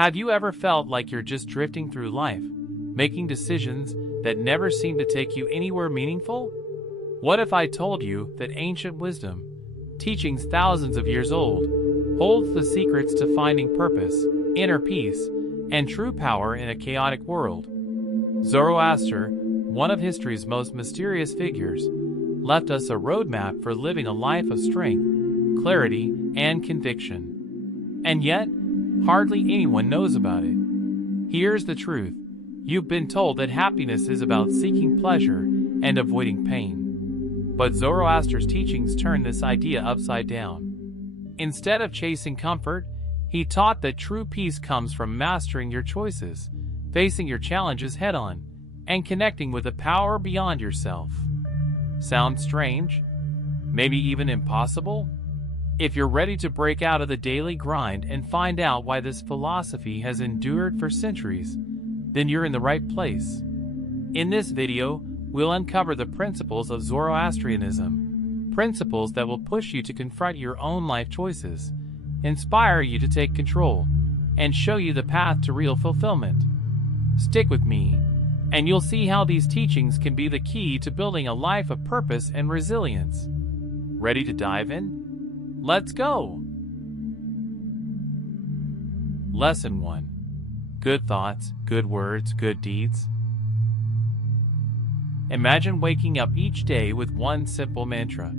Have you ever felt like you're just drifting through life, making decisions that never seem to take you anywhere meaningful? What if I told you that ancient wisdom, teachings thousands of years old, holds the secrets to finding purpose, inner peace, and true power in a chaotic world? Zoroaster, one of history's most mysterious figures, left us a roadmap for living a life of strength, clarity, and conviction. And yet, hardly anyone knows about it. Here's the truth. You've been told that happiness is about seeking pleasure and avoiding pain. But Zoroaster's teachings turn this idea upside down. Instead of chasing comfort, he taught that true peace comes from mastering your choices, facing your challenges head-on, and connecting with a power beyond yourself. Sound strange? Maybe even impossible? If you're ready to break out of the daily grind and find out why this philosophy has endured for centuries, then you're in the right place. In this video, we'll uncover the principles of Zoroastrianism, principles that will push you to confront your own life choices, inspire you to take control, and show you the path to real fulfillment. Stick with me, and you'll see how these teachings can be the key to building a life of purpose and resilience. Ready to dive in? Let's go! Lesson 1. Good thoughts, good words, good deeds. Imagine waking up each day with one simple mantra.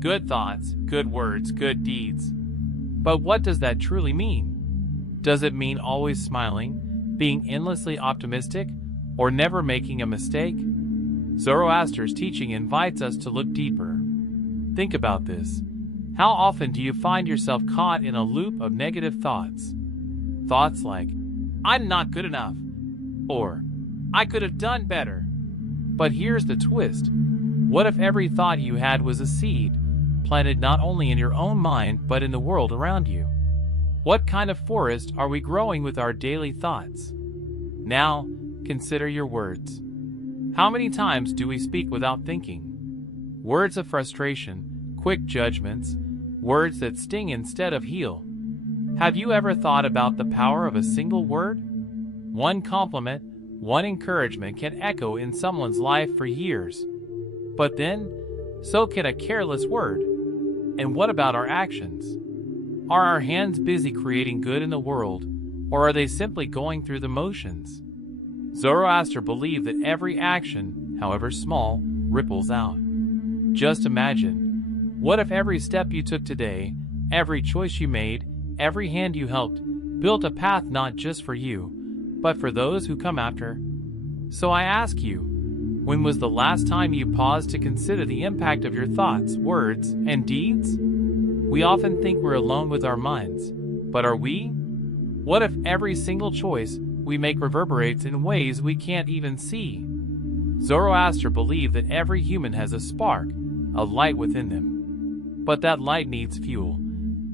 Good thoughts, good words, good deeds. But what does that truly mean? Does it mean always smiling, being endlessly optimistic, or never making a mistake? Zoroaster's teaching invites us to look deeper. Think about this. How often do you find yourself caught in a loop of negative thoughts? Thoughts like, I'm not good enough, or I could have done better. But here's the twist. What if every thought you had was a seed, planted not only in your own mind but in the world around you? What kind of forest are we growing with our daily thoughts? Now, consider your words. How many times do we speak without thinking? Words of frustration, quick judgments, words that sting instead of heal. Have you ever thought about the power of a single word? One compliment, one encouragement can echo in someone's life for years. But then, so can a careless word. And what about our actions? Are our hands busy creating good in the world, or are they simply going through the motions? Zoroaster believed that every action, however small, ripples out. Just imagine, what if every step you took today, every choice you made, every hand you helped, built a path not just for you, but for those who come after? So I ask you, when was the last time you paused to consider the impact of your thoughts, words, and deeds? We often think we're alone with our minds, but are we? What if every single choice we make reverberates in ways we can't even see? Zoroaster believed that every human has a spark, a light within them. But that light needs fuel,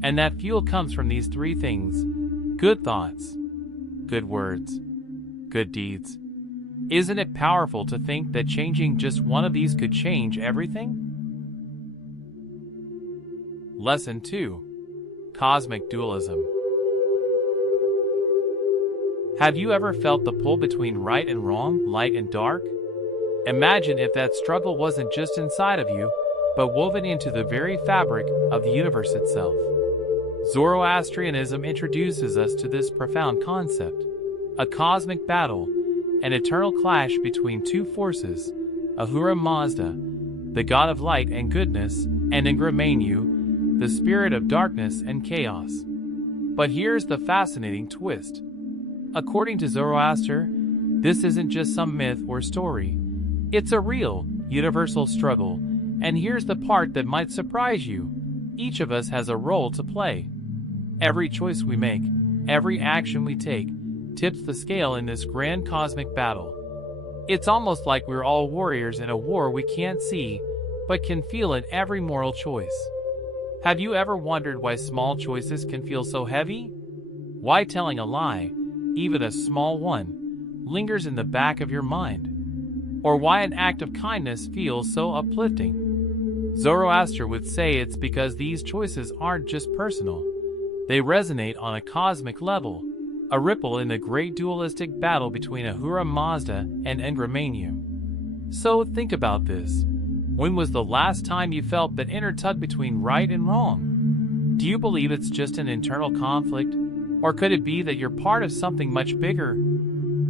and that fuel comes from these three things: good thoughts, good words, good deeds. Isn't it powerful to think that changing just one of these could change everything? Lesson 2. Cosmic Dualism. Have you ever felt the pull between right and wrong, light and dark? Imagine if that struggle wasn't just inside of you, but woven into the very fabric of the universe itself. Zoroastrianism introduces us to this profound concept: a cosmic battle, an eternal clash between two forces, Ahura Mazda, the god of light and goodness, and Ingra Mainyu, the spirit of darkness and chaos. But here's the fascinating twist. According to Zoroaster, this isn't just some myth or story. It's a real, universal struggle. And here's the part that might surprise you. Each of us has a role to play. Every choice we make, every action we take, tips the scale in this grand cosmic battle. It's almost like we're all warriors in a war we can't see, but can feel in every moral choice. Have you ever wondered why small choices can feel so heavy? Why telling a lie, even a small one, lingers in the back of your mind? Or why an act of kindness feels so uplifting? Zoroaster would say it's because these choices aren't just personal. They resonate on a cosmic level, a ripple in the great dualistic battle between Ahura Mazda and Indra Manu. So think about this. When was the last time you felt that inner tug between right and wrong? Do you believe it's just an internal conflict, or could it be that you're part of something much bigger?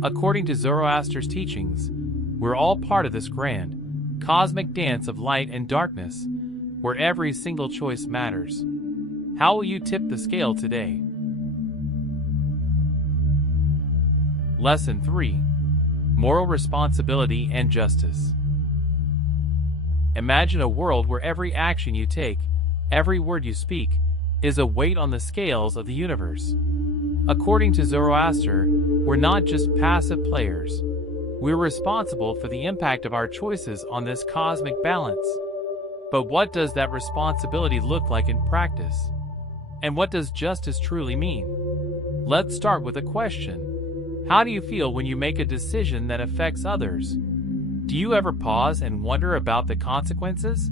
According to Zoroaster's teachings, we're all part of this grand, cosmic dance of light and darkness, where every single choice matters. How will you tip the scale today? Lesson 3. Moral Responsibility and Justice. Imagine a world where every action you take, every word you speak, is a weight on the scales of the universe. According to Zoroaster, we're not just passive players. We're responsible for the impact of our choices on this cosmic balance. But what does that responsibility look like in practice? And what does justice truly mean? Let's start with a question. How do you feel when you make a decision that affects others? Do you ever pause and wonder about the consequences?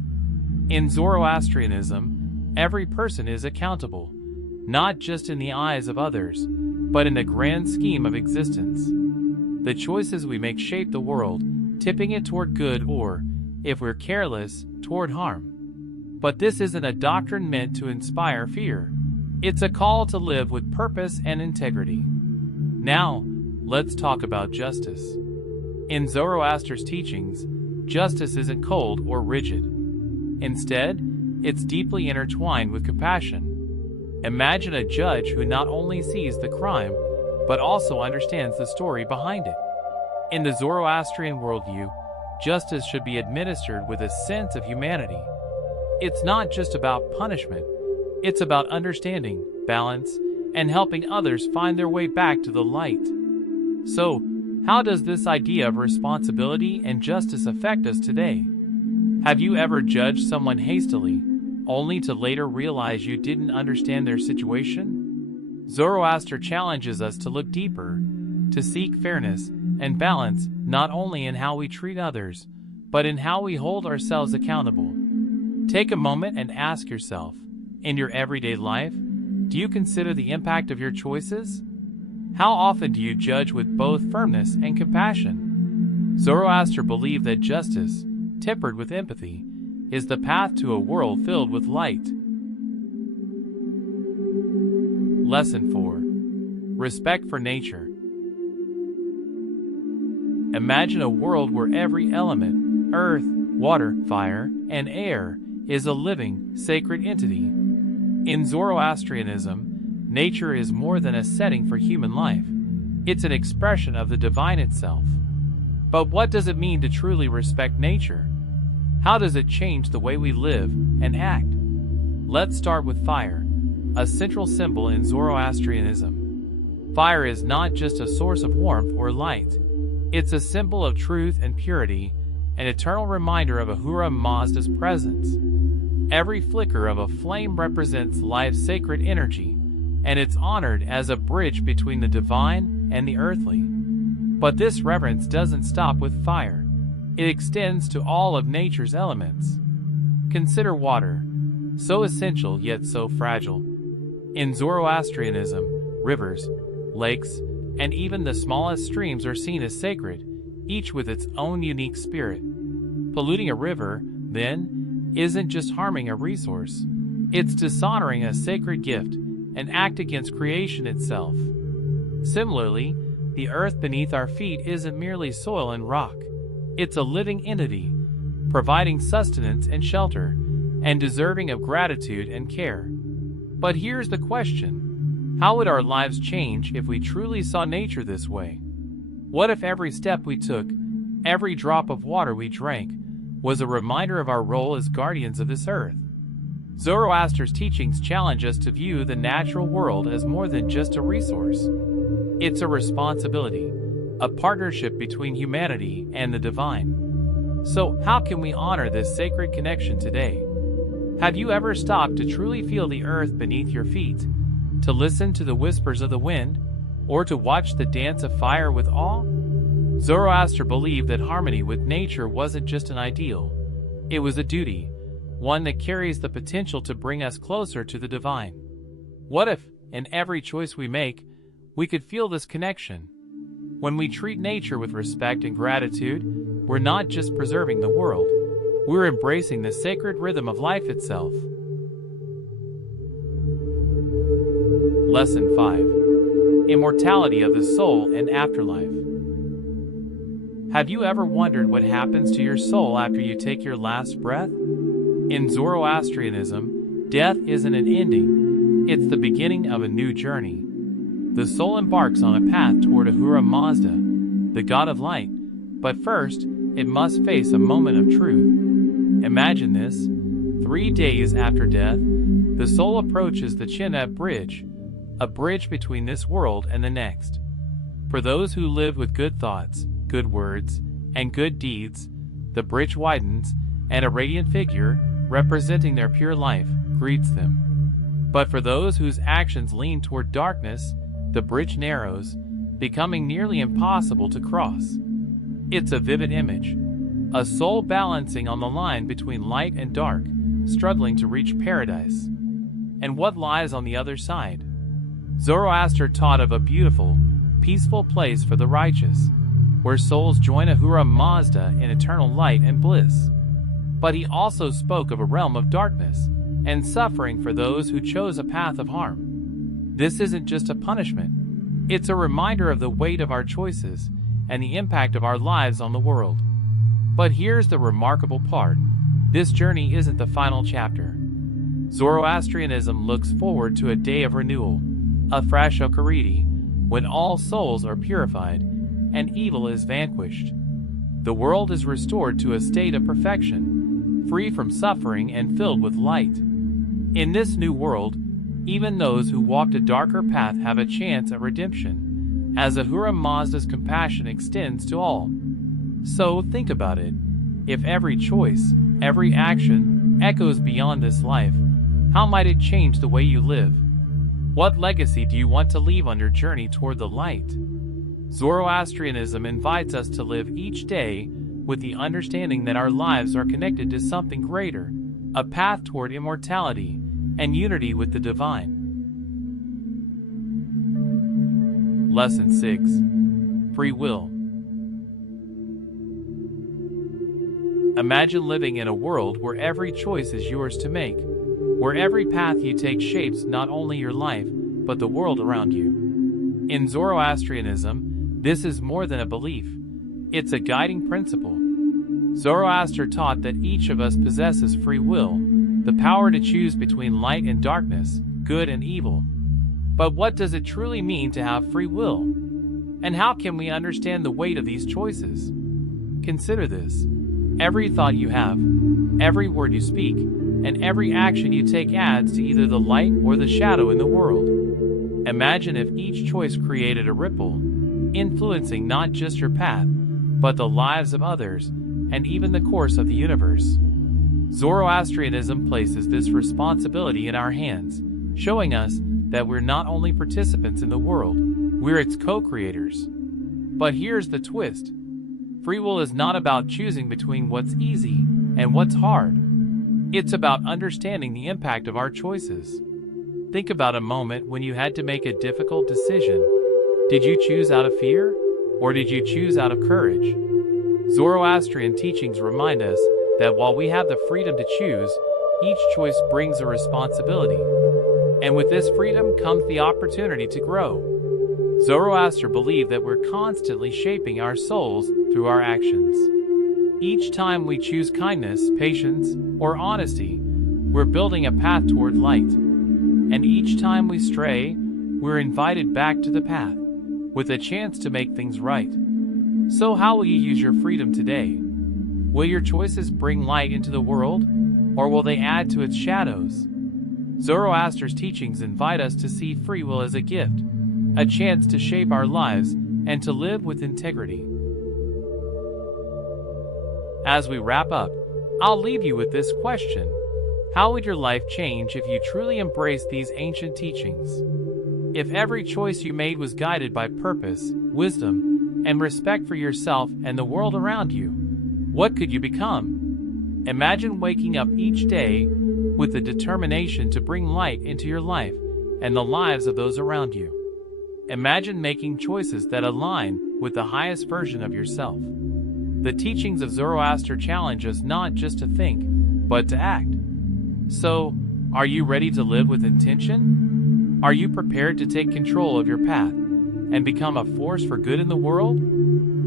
In Zoroastrianism, every person is accountable, not just in the eyes of others, but in the grand scheme of existence. The choices we make shape the world, tipping it toward good or, if we're careless, toward harm. But this isn't a doctrine meant to inspire fear. It's a call to live with purpose and integrity. Now, let's talk about justice. In Zoroaster's teachings, justice isn't cold or rigid. Instead, it's deeply intertwined with compassion. Imagine a judge who not only sees the crime, but also understands the story behind it. In the Zoroastrian worldview, justice should be administered with a sense of humanity. It's not just about punishment, it's about understanding, balance, and helping others find their way back to the light. So, how does this idea of responsibility and justice affect us today? Have you ever judged someone hastily, only to later realize you didn't understand their situation? Zoroaster challenges us to look deeper, to seek fairness and balance not only in how we treat others, but in how we hold ourselves accountable. Take a moment and ask yourself, in your everyday life, do you consider the impact of your choices? How often do you judge with both firmness and compassion? Zoroaster believed that justice, tempered with empathy, is the path to a world filled with light. Lesson 4. Respect for nature. Imagine a world where every element, earth, water, fire, and air, is a living, sacred entity. In Zoroastrianism, nature is more than a setting for human life. It's an expression of the divine itself. But what does it mean to truly respect nature? How does it change the way we live and act? Let's start with fire, a central symbol in Zoroastrianism. Fire is not just a source of warmth or light. It's a symbol of truth and purity, an eternal reminder of Ahura Mazda's presence. Every flicker of a flame represents life's sacred energy, and it's honored as a bridge between the divine and the earthly. But this reverence doesn't stop with fire. It extends to all of nature's elements. Consider water, so essential yet so fragile. In Zoroastrianism, rivers, lakes, and even the smallest streams are seen as sacred, each with its own unique spirit. Polluting a river, then, isn't just harming a resource. It's dishonoring a sacred gift, an act against creation itself. Similarly, the earth beneath our feet isn't merely soil and rock. It's a living entity, providing sustenance and shelter, and deserving of gratitude and care. But here's the question: how would our lives change if we truly saw nature this way? What if every step we took, every drop of water we drank, was a reminder of our role as guardians of this earth? Zoroaster's teachings challenge us to view the natural world as more than just a resource. It's a responsibility, a partnership between humanity and the divine. So, how can we honor this sacred connection today? Have you ever stopped to truly feel the earth beneath your feet, to listen to the whispers of the wind, or to watch the dance of fire with awe? Zoroaster believed that harmony with nature wasn't just an ideal, it was a duty, one that carries the potential to bring us closer to the divine. What if, in every choice we make, we could feel this connection. When we treat nature with respect and gratitude, we're not just preserving the world, we're embracing the sacred rhythm of life itself. Lesson 5. Immortality of the soul and afterlife. Have you ever wondered what happens to your soul after you take your last breath? In Zoroastrianism, death isn't an ending, it's the beginning of a new journey. The soul embarks on a path toward Ahura Mazda, the god of light, but first, it must face a moment of truth. Imagine this: 3 days after death, the soul approaches the Chinvat Bridge, a bridge between this world and the next. For those who live with good thoughts, good words, and good deeds, the bridge widens, and a radiant figure, representing their pure life, greets them. But for those whose actions lean toward darkness, the bridge narrows, becoming nearly impossible to cross. It's a vivid image, a soul balancing on the line between light and dark, struggling to reach paradise. And what lies on the other side? Zoroaster taught of a beautiful, peaceful place for the righteous, where souls join Ahura Mazda in eternal light and bliss. But he also spoke of a realm of darkness and suffering for those who chose a path of harm. This isn't just a punishment, it's a reminder of the weight of our choices and the impact of our lives on the world. But here's the remarkable part: this journey isn't the final chapter. Zoroastrianism looks forward to a day of renewal, a fresh Okaridi, when all souls are purified and evil is vanquished. The world is restored to a state of perfection, free from suffering and filled with light. In this new world, even those who walked a darker path have a chance at redemption, as Ahura Mazda's compassion extends to all. So think about it. If every choice, every action, echoes beyond this life, how might it change the way you live? What legacy do you want to leave on your journey toward the light? Zoroastrianism invites us to live each day with the understanding that our lives are connected to something greater, a path toward immortality and unity with the divine. Lesson 6. Free Will. Imagine living in a world where every choice is yours to make, where every path you take shapes not only your life, but the world around you. In Zoroastrianism, this is more than a belief, it's a guiding principle. Zoroaster taught that each of us possesses free will, the power to choose between light and darkness, good and evil. But what does it truly mean to have free will? And how can we understand the weight of these choices? Consider this: every thought you have, every word you speak, and every action you take adds to either the light or the shadow in the world. Imagine if each choice created a ripple, influencing not just your path, but the lives of others, and even the course of the universe. Zoroastrianism places this responsibility in our hands, showing us that we're not only participants in the world, we're its co-creators. But here's the twist: free will is not about choosing between what's easy and what's hard. It's about understanding the impact of our choices. Think about a moment when you had to make a difficult decision. Did you choose out of fear, or did you choose out of courage? Zoroastrian teachings remind us that while we have the freedom to choose, each choice brings a responsibility. And with this freedom comes the opportunity to grow. Zoroaster believed that we're constantly shaping our souls through our actions. Each time we choose kindness, patience, or honesty, we're building a path toward light. And each time we stray, we're invited back to the path, with a chance to make things right. So how will you use your freedom today? Will your choices bring light into the world, or will they add to its shadows? Zoroaster's teachings invite us to see free will as a gift, a chance to shape our lives and to live with integrity. As we wrap up, I'll leave you with this question: how would your life change if you truly embraced these ancient teachings? If every choice you made was guided by purpose, wisdom, and respect for yourself and the world around you, what could you become? Imagine waking up each day with the determination to bring light into your life and the lives of those around you. Imagine making choices that align with the highest version of yourself. The teachings of Zoroaster challenge us not just to think, but to act. So, are you ready to live with intention? Are you prepared to take control of your path and become a force for good in the world?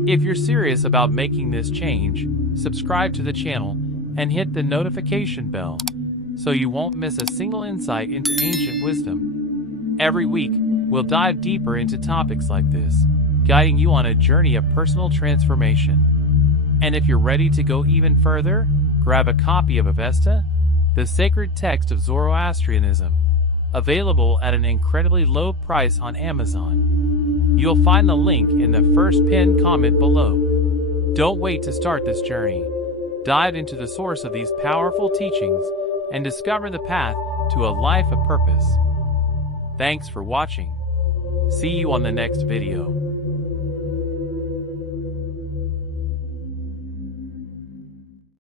If you're serious about making this change, subscribe to the channel and hit the notification bell so you won't miss a single insight into ancient wisdom. Every week, we'll dive deeper into topics like this, guiding you on a journey of personal transformation. And if you're ready to go even further, grab a copy of Avesta, the sacred text of Zoroastrianism, available at an incredibly low price on Amazon. You'll find the link in the first pinned comment below. Don't wait to start this journey. Dive into the source of these powerful teachings and discover the path to a life of purpose. Thanks for watching. See you on the next video.